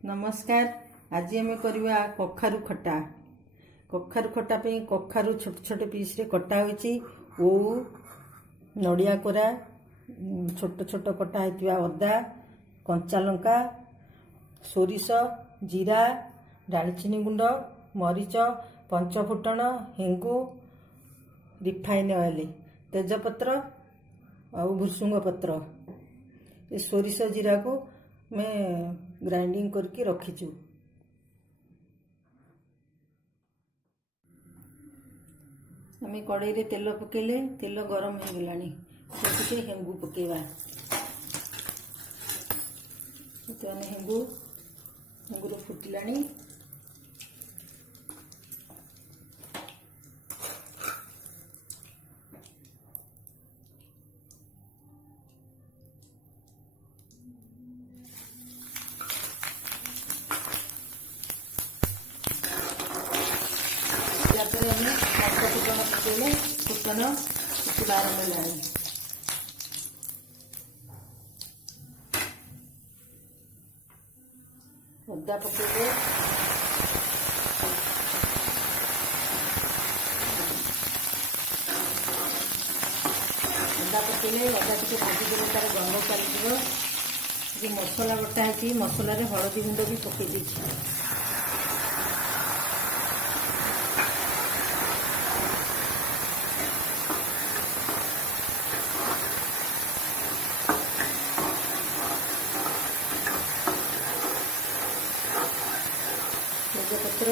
नमस्कार। आज आम करवा कखारु खटा। कखारु खटा पे कखारु छोट छोट पीस रे कटा होइछि। ओ नड़िया कोरा छोट छोट कटा होइतिबा अदा, कंचा लंका, सोरिष, जीरा, डालचीनी गुंड, मरीच, पंचफुटण, हेंगु, रिफाइन ऑयल, तेजपत्र और भुसुंग पत्र। ये सोरिष जीरा को मैं ग्राइंडिंग करके रखीचु। आम कड़ाई रे तेल पकेले, तेल गरम हो गलानी, तो हेंगु पकेवा। हेंगु हेंगु फुटिलानी। फुटन पकेले फुटन फुटवा आरम्भ है। अदा पकेले, अदा पकेले अदा टे भाजीदेले तार गंध चलीज। जो मसला बटा है मसला हलदी गुंड भी पकई देछि। तेजपत्र,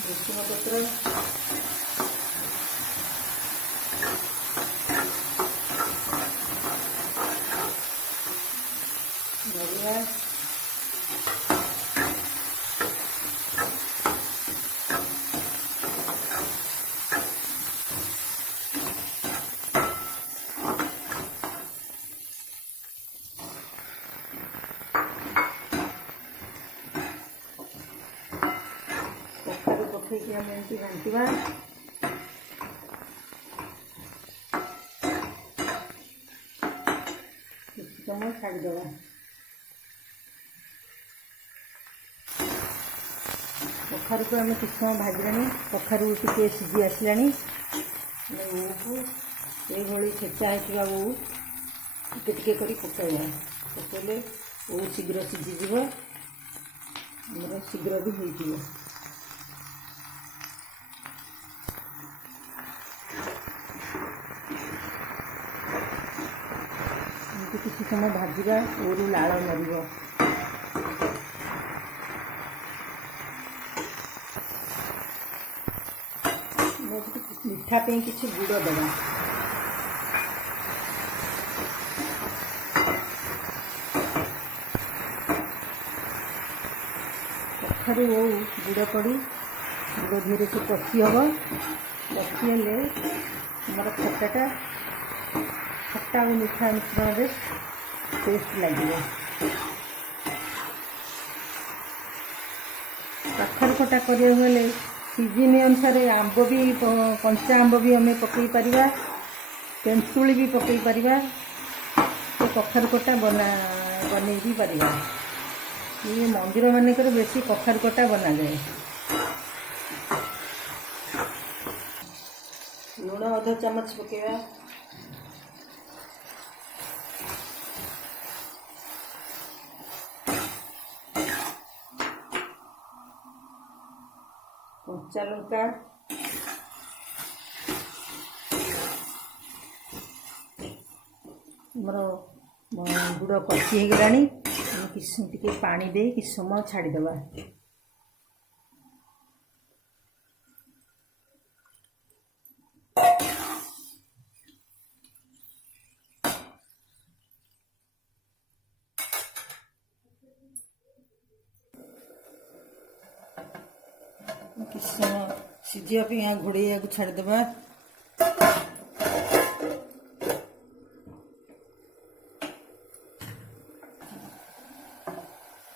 भुसुंग पत्र, नड़िया, कखारु पकईकि आम एमती घांटा। किसी समय छाड़ीदे। कखारु को आम किसी समय भाजलानी। कखारु टे सीझी आसलानी। ये छेचा होता ओ टे कर पकड़ा। पकड़े ओ शीघ्र सीझीज, शीघ्र भी हो। किसी समय भाजवा ओरू लाल मर। मीठा पे किसी गुड़ देवा। कखारु ओ गुड़ पड़ी गुड़ धीरे से पशी हम। पशीले हमार खटाटा खट्टा और मीठा मिश्रण टेस्ट लगे। कखारु खटा करले सीजन अनुसार आंब भी कंचा आंब भी आम पकई पार, तेंतुली भी पकई पार। तो कखारु खटा बन भी पार। ये मंदिर मानकर बेसी कखारु खटा बना जाए। लुण अधा चामच पकेवा। कंचा लंका, मोर गुड़ कषि हो गलानी। टे पानी दे कि समय छाड़ीदे। किसी समय सीझापी यहाँ घोड़े छाड़ीदे।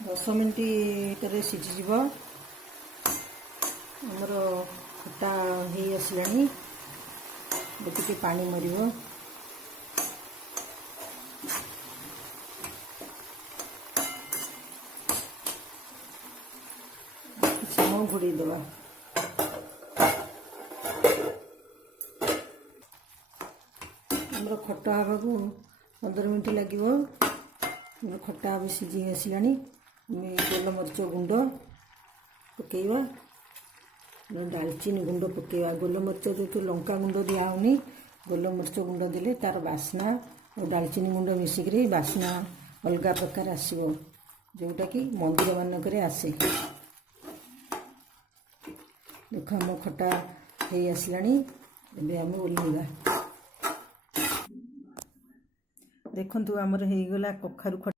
10 मिनट सीझीज। आमर खटा हो आसला टे पानी मर। ଘୋଡ଼େଇ ଦେବା। ଆମର ଖଟା ହେବାକୁ 15 ମିନିଟ୍ ଲାଗିବ। ଆମର ଖଟା ଏବେ ସିଝି ଆସିଲାଣି। ଆମେ ଗୋଲମରିଚ ଗୁଣ୍ଡ ପକାଇବା, ଡାଲଚିନି ଗୁଣ୍ଡ ପକାଇବା। ଗୋଲମରିଚ ଯେହେତୁ ଲଙ୍କା ଗୁଣ୍ଡ ଦିଆହେଉନି, ଗୋଲମରିଚ ଗୁଣ୍ଡ ଦେଲେ ତା'ର ବାସ୍ନା ଆଉ ଡାଲଚିନି ଗୁଣ୍ଡ ମିଶିକିରି ବାସ୍ନା ଅଲଗା ପ୍ରକାର ଆସିବ, ଯେଉଁଟାକି ମନ୍ଦିର ମାନଙ୍କରେ ଆସେ। ଦେଖ ଆମ ଖଟା ହେଇ ଆସିଲାଣି, ଏବେ ଆମେ ଓହ୍ଲେଇବା। ଦେଖନ୍ତୁ ଆମର ହେଇଗଲା କଖାରୁ ଖଟା।